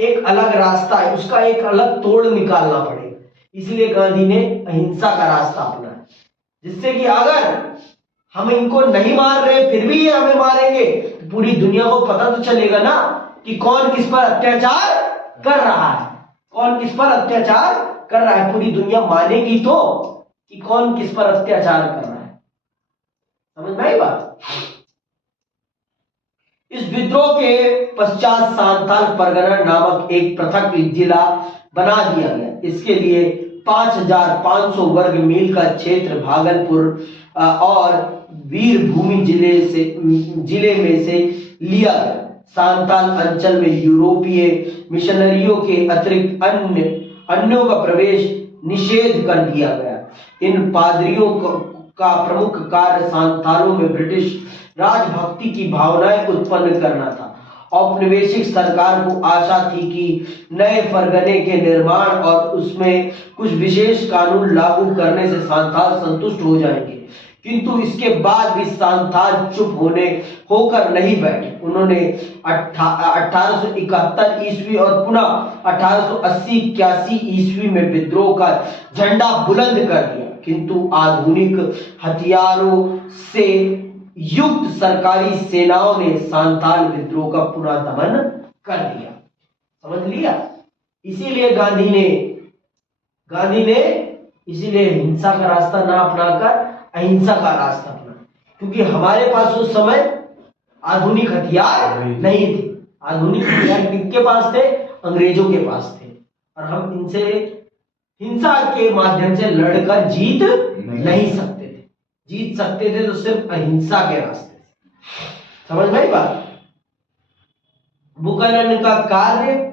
एक अलग रास्ता है, उसका एक अलग तोड़ निकालना पड़ेगा। इसलिए गांधी ने अहिंसा का रास्ता अपनाया, जिससे कि अगर हम इनको नहीं मार रहे फिर भी ये हमें मारेंगे तो पूरी दुनिया को पता तो चलेगा ना कि कौन किस पर अत्याचार कर रहा है, पूरी दुनिया मानेगी तो कि कौन किस पर अत्याचार कर रहा है। समझ में आई बात? इस विद्रोह के पश्चात सांथाल परगना नामक एक पृथक जिला बना दिया गया। इसके लिए 5500 वर्ग मील का क्षेत्र भागलपुर और वीरभूमि जिले में से लिया गया। सांताल अंचल में यूरोपीय मिशनरियों के अतिरिक्त अन्यों का प्रवेश निषेध कर दिया गया। इन पादरियों का प्रमुख कार्य सांतालों में ब्रिटिश राजभक्ति की भावनाएं उत्पन्न करना था। औपनिवेशिक सरकार को आशा थी कि नए फरगने के निर्माण और उसमें कुछ विशेष कानून लागू करने से सांथाल संतुष्ट हो जाएंगे, किंतु इसके बाद भी सांथाल चुप होकर नहीं बैठे। उन्होंने 1871 ईस्वी और पुनः 1880-81 ईस्वी में विद्रोह का झंडा बुलंद कर दिया, किंतु आधुनिक हथियारों से युक्त सरकारी सेनाओं ने सांथाल विद्रोह का पुनः दमन कर दिया। समझ लिया? इसीलिए गांधी ने इसीलिए हिंसा का रास्ता ना अपनाकर अहिंसा का रास्ता अपना, क्योंकि हमारे पास उस समय आधुनिक हथियार नहीं थे। आधुनिक हथियार किसके पास थे? अंग्रेजों के पास थे, और हम इनसे हिंसा के माध्यम से लड़कर जीत नहीं सकते थे। जीत सकते थे तो सिर्फ अहिंसा के रास्ते से। समझ में आई बात? बुकानन का कार्य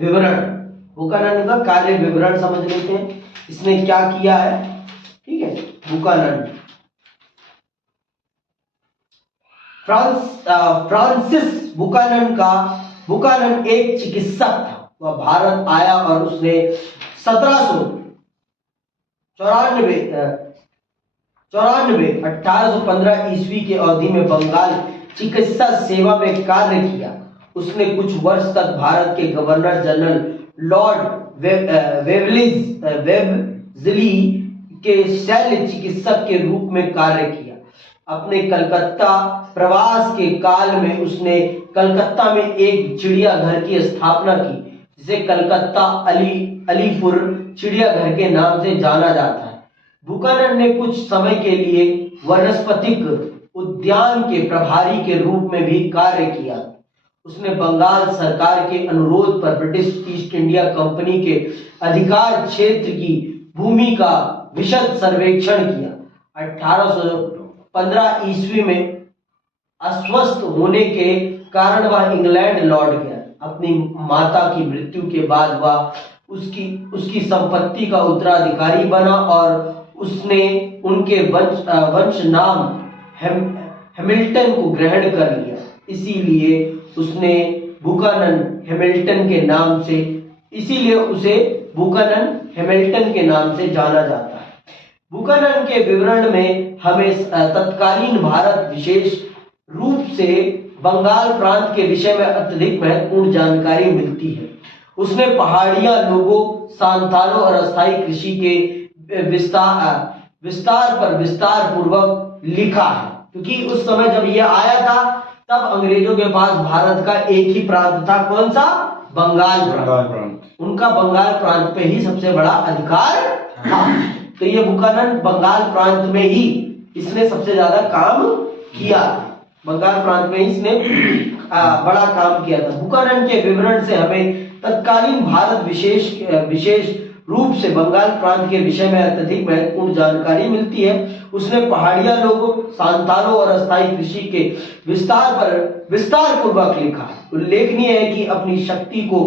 विवरण समझ लेते हैं। इसने क्या किया है? ठीक है, फ्रांसिस बुकानन एक चिकित्सक था। वह भारत आया और उसने 1815 ईस्वी के अवधि में बंगाल चिकित्सा सेवा में कार्य किया। उसने कुछ वर्ष तक भारत के गवर्नर जनरल लॉर्ड वेबजली के शल्य चिकित्सक के रूप में कार्य किया। अपने कलकत्ता प्रवास के काल में उसने कलकत्ता में एक चिड़ियाघर की स्थापना की, जिसे कलकत्ता अलीपुर चिड़ियाघर के नाम से जाना जाता है। बुकानन ने कुछ समय के लिए वनस्पतिक उद्यान के प्रभारी के रूप में भी कार्य किया। उसने बंगाल सरकार के अनुरोध पर ब्रिटिश ईस्ट इंडिया कंपनी के अधिकार क्षेत्र की भूमि का विशद सर्वेक्षण किया। 1815 ईस्वी में अस्वस्थ होने के कारण वह इंग्लैंड लौट गया। अपनी माता की मृत्यु के बाद वह उसकी संपत्ति का उत्तराधिकारी बना और उसने उनके वंश नाम हैमिल्टन को ग्रहण कर लिया। इसीलिए उसे बुकानन हैमिल्टन के नाम से जाना जाता है। बुकानन के विवरण में हमें तत्कालीन भारत, विशेष रूप से बंगाल प्रांत के विषय में अत्यधिक महत्वपूर्ण जानकारी मिलती है। उसने पहाड़ियां लोगों, सांथालों और अस्थायी कृषि के विस्तार पूर्वक लिखा है, क्योंकि उस समय जब यह आया था तब अंग्रेजों के पास भारत का एक ही प्रांत था। कौन सा? बंगाल प्रांत। उनका बंगाल प्रांत पे ही सबसे बड़ा अधिकार था। तो ये बुकानन बंगाल प्रांत में ही इसने सबसे ज्यादा काम किया। बंगाल प्रांत में इसने बड़ा काम किया था। बुकानन के विवरण से हमें तत्कालीन भारत, विशेष रूप से बंगाल प्रांत के विषय में अत्यधिक महत्वपूर्ण जानकारी मिलती है। उसने पहाड़िया लोगों, सांतालों और अस्थायी कृषि के विस्तार पूर्वक लिखा। उल्लेखनीय है कि अपनी शक्ति को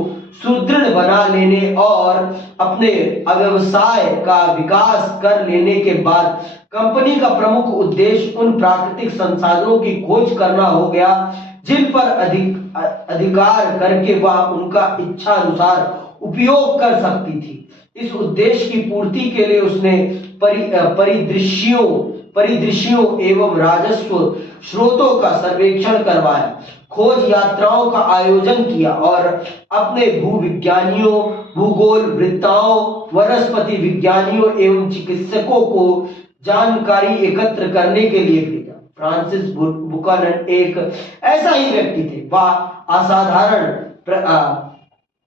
सुदृढ़ बना लेने और अपने व्यवसाय का विकास कर लेने के बाद कंपनी का प्रमुख उद्देश्य उन प्राकृतिक संसाधनों की खोज करना हो गया जिन पर अधिकार करके वह उनका इच्छा अनुसार उपयोग कर सकती थी। इस उद्देश्य की पूर्ति के लिए उसने परिदृश्यों एवं राजस्व स्रोतों का सर्वेक्षण करवाया, खोज यात्राओं का आयोजन किया और अपने भूविज्ञानियों, भूगोलवेत्ताओं, वनस्पति विज्ञानियों एवं चिकित्सकों को जानकारी एकत्र करने के लिए भेजा। फ्रांसिस बुकानन एक ऐसा ही व्यक्ति थे। वह असाधारण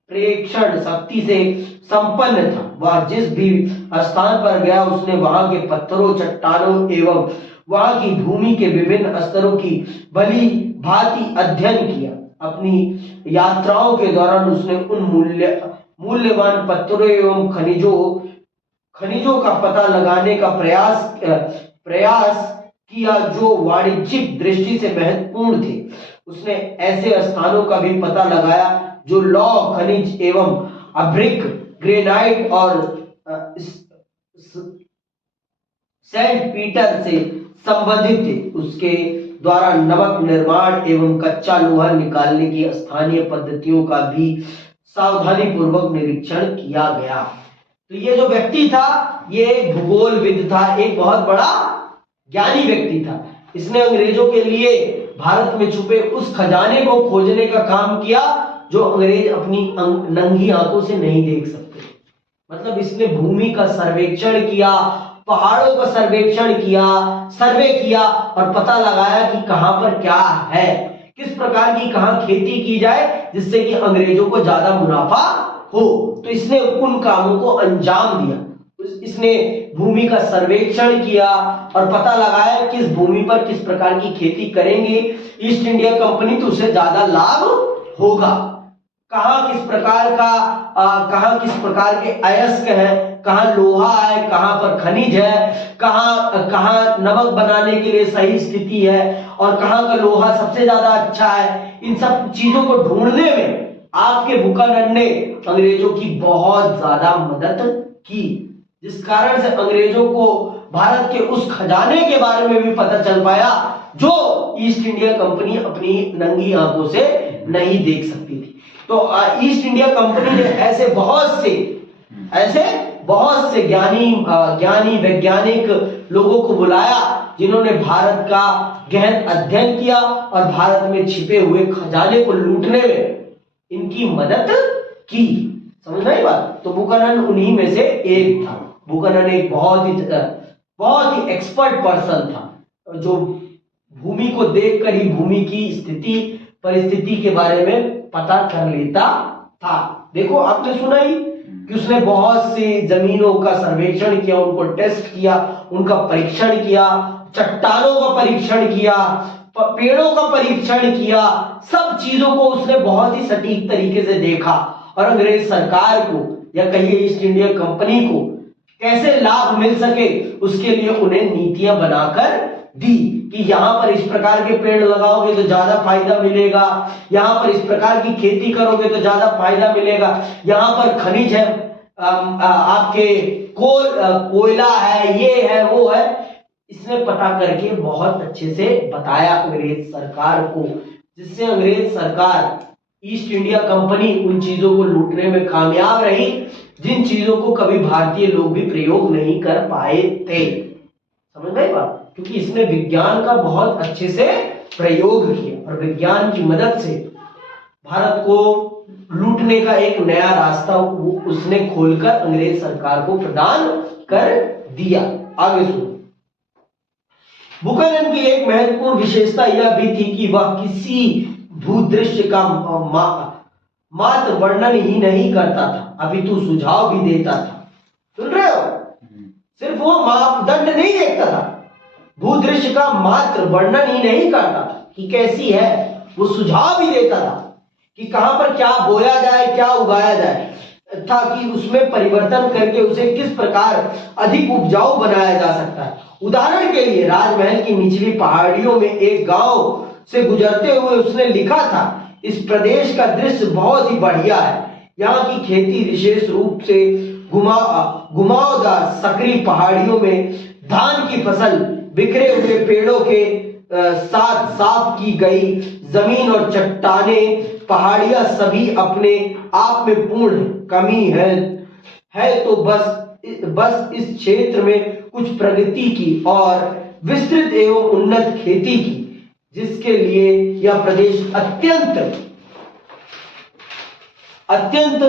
प्रेक्षण शक्ति से संपन्न था। वह जिस भी स्थान पर गया उसने वहां के पत्थरों, चट्टानों एवं वहां की भूमि के विभिन्न स्तरों की भली भांति अध्ययन किया। अपनी यात्राओं के दौरान उसने उन मूल्यवान पत्थरों एवं खनिजों का पता लगाने का प्रयास किया जो वाणिज्यिक दृष्टि से महत्वपूर्ण थे। उसने ऐसे स्थानों का भी पता लगाया जो लौह खनिज एवं अभ्रिक, ग्रेनाइट और सेंट पीटर से संबंधित थे। उसके द्वारा नमक निर्माण एवं कच्चा लोहा निकालने की स्थानीय पद्धतियों का भी सावधानी पूर्वक निरीक्षण किया गया। तो ये जो व्यक्ति था ये भूगोलविद था, एक बहुत बड़ा ज्ञानी व्यक्ति था। इसने अंग्रेजों के लिए भारत में छुपे उस खजाने को खोजने का काम किया जो अंग्रेज अपनी नंगी आंखों से नहीं देख सकते। मतलब इसने भूमि का सर्वेक्षण किया, पहाड़ों का सर्वेक्षण किया, सर्वे किया और पता लगाया कि कहां पर क्या है, किस प्रकार की कहां खेती की जाए जिससे कि अंग्रेजों को ज्यादा मुनाफा हो। तो इसने उन कामों को अंजाम दिया। इसने भूमि का सर्वेक्षण किया और पता लगाया किस भूमि पर किस प्रकार की खेती करेंगे ईस्ट इंडिया कंपनी तो उसे ज्यादा लाभ होगा। कहां किस प्रकार के अयस्क है, कहां लोहा है, कहां पर खनिज है, कहां नमक बनाने के लिए सही स्थिति है और कहां का लोहा सबसे ज्यादा अच्छा है। इन सब चीजों को ढूंढने में आपके बुकानन ने अंग्रेजों की बहुत ज्यादा मदद की, जिस कारण से अंग्रेजों को भारत के उस खजाने के बारे में भी पता चल पाया जो ईस्ट इंडिया कंपनी अपनी नंगी आंखों से नहीं देख सकती थी। तो ईस्ट इंडिया कंपनी ने ऐसे बहुत से ज्ञानी वैज्ञानिक लोगों को बुलाया जिन्होंने भारत का गहन अध्ययन किया और भारत में छिपे हुए खजाने को लूटने में इनकी मदद की। समझ में आई बात? तो बुकानन उन्हीं में से एक था। बुकानन एक बहुत ही एक्सपर्ट पर्सन था जो भूमि को देखकर ही भूमि की परिस्थिति के बारे में पता कर लेता था। देखो आपने सुना ही कि उसने बहुत सी जमीनों का सर्वेक्षण किया, उनको टेस्ट किया, उनका परीक्षण किया, चट्टानों का परीक्षण किया, पेड़ों का परीक्षण किया, सब चीजों को उसने बहुत ही सटीक तरीके से देखा और अंग्रेज सरकार को या कहिए ईस्ट इंडिया कंपनी को कैसे लाभ मिल सके उसके लिए उन्हें नीतियां बनाकर दी कि यहां पर इस प्रकार के पेड़ लगाओगे तो ज्यादा फायदा मिलेगा, यहां पर इस प्रकार की खेती करोगे तो ज्यादा फायदा मिलेगा, यहां पर खनिज है, आपके कोयला है, ये है वो है। इसने पता करके बहुत अच्छे से बताया अंग्रेज सरकार को, जिससे अंग्रेज सरकार ईस्ट इंडिया कंपनी उन चीजों को लूटने में कामयाब रही जिन चीजों को कभी भारतीय लोग भी प्रयोग नहीं कर पाए थे। समझ में आई बात? क्योंकि इसने विज्ञान का बहुत अच्छे से प्रयोग किया और विज्ञान की मदद से भारत को लूटने का एक नया रास्ता उसने खोलकर अंग्रेज सरकार को प्रदान कर दिया। आगे सुनो। बुकानन की एक महत्वपूर्ण विशेषता यह भी थी कि वह किसी भूदृश्य का मात्र वर्णन ही नहीं करता था, अपितु सुझाव भी देता था। सुन रहे हो? सिर्फ वो मापदंड नहीं देखता था, भूदृश्य का मात्र वर्णन ही नहीं करता था कि कैसी है, वो सुझाव भी देता था कि कहां पर क्या बोया जाए, क्या उगाया जाए। था कि उसमें परिवर्तन करके उसे किस प्रकार अधिक उपजाऊ बनाया जा सकता है। उदाहरण के लिए राजमहल की निचली पहाड़ियों में एक गांव से गुजरते हुए उसने लिखा था, इस प्रदेश का दृश्य बहुत ही बढ़िया है। यहाँ की खेती विशेष रूप से घुमावदार सकरी पहाड़ियों में धान की फसल, बिखरे हुए पेड़ों के साथ साफ की गई जमीन और चट्टाने पहाड़ियां सभी अपने आप में पूर्ण कमी है तो बस इस क्षेत्र में कुछ प्रगति की और विस्तृत एवं उन्नत खेती की, जिसके लिए यह प्रदेश अत्यंत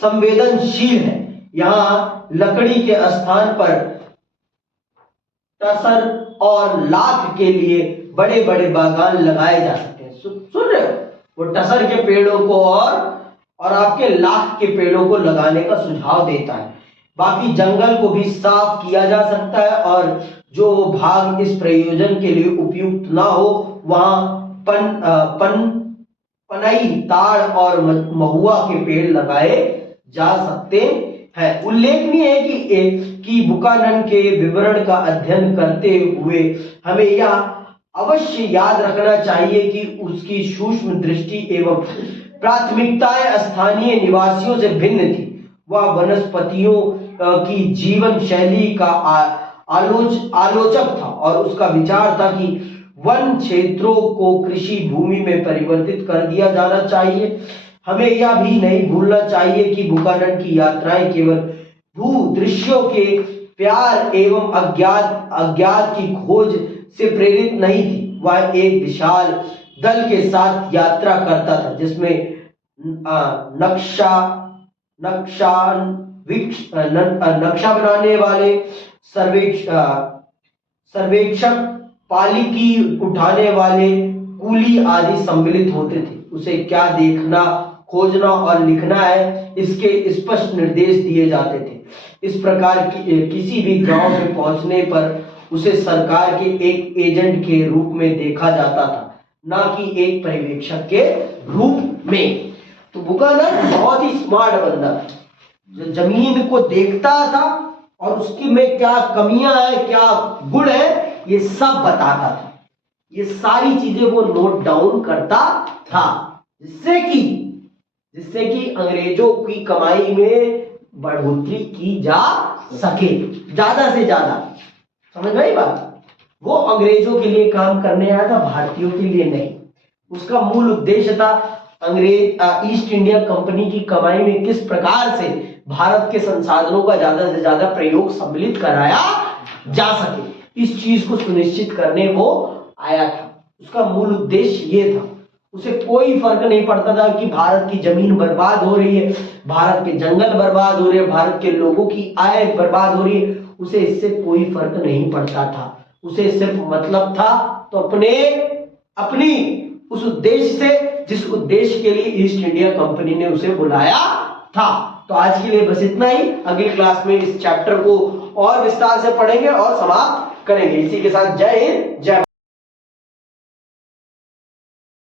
संवेदनशील है। यहाँ लकड़ी के स्थान पर टसर और लाख के लिए बड़े बड़े बागान लगाए जा सकते हैं। सुन रहे हो? वो टसर के पेड़ों को और आपके लाख के पेड़ों को लगाने का सुझाव देता है। बाकी जंगल को भी साफ किया जा सकता है और जो भाग इस प्रयोजन के लिए उपयुक्त ना हो वहां पनई, ताड़ और महुआ के पेड़ लगाए जा सकते हैं। उल्लेखनीय है कि बुकानन के विवरण का अध्ययन करते हुए हमें यह अवश्य याद रखना चाहिए कि उसकी सूक्ष्म दृष्टि एवं प्राथमिकताएं स्थानीय निवासियों से भिन्न थी। वह वनस्पतियों की जीवन शैली का आलोचक था और उसका विचार था कि वन क्षेत्रों को कृषि भूमि में परिवर्तित कर दिया जाना चाहिए। हमें यह भी नहीं भूलना चाहिए कि बुकानन की यात्राएं केवल भू दृश्यों के प्यार एवं अज्ञात की खोज से प्रेरित नहीं थी। वह एक विशाल दल के साथ यात्रा करता था जिसमें नक्शा बनाने वाले, सर्वेक्षक, पालिकी उठाने वाले, कूली आदि सम्मिलित होते थे। उसे क्या देखना, खोजना और लिखना है, इसके स्पष्ट निर्देश दिए जाते थे। इस प्रकार किसी भी गांव में पहुंचने पर उसे सरकार के एक एजेंट के रूप में देखा जाता था, ना कि एक पर्यवेक्षक के रूप में। तो बुकानन बहुत ही स्मार्ट बंदा था, जो जमीन को देखता था और उसकी में क्या कमियां है, क्या गुण है, ये सब बताता था। ये सारी चीजें वो नोट डाउन करता था, जिससे कि अंग्रेजों की कमाई में बढ़ोतरी की जा सके, ज्यादा से ज्यादा। समझ गई बात? वो अंग्रेजों के लिए काम करने आया था, भारतीयों के लिए नहीं। उसका मूल उद्देश्य था ईस्ट इंडिया कंपनी की कमाई में किस प्रकार से भारत के संसाधनों का ज्यादा से ज्यादा प्रयोग सम्मिलित कराया जा सके, इस चीज को सुनिश्चित करने वो आया था। उसका मूल उद्देश्य ये था। उसे कोई फर्क नहीं पड़ता था कि भारत की जमीन बर्बाद हो रही है, भारत के जंगल बर्बाद हो रहे हैं, भारत के लोगों की आय बर्बाद हो रही है, उसे इससे कोई फर्क नहीं पड़ता था। उसे सिर्फ मतलब था तो अपनी उस उद्देश्य से, जिस उद्देश्य के लिए ईस्ट इंडिया कंपनी ने उसे बुलाया था। तो आज के लिए बस इतना ही। अगली क्लास में इस चैप्टर को और विस्तार से पढ़ेंगे और समाप्त करेंगे। इसी के साथ जय हिंद, जय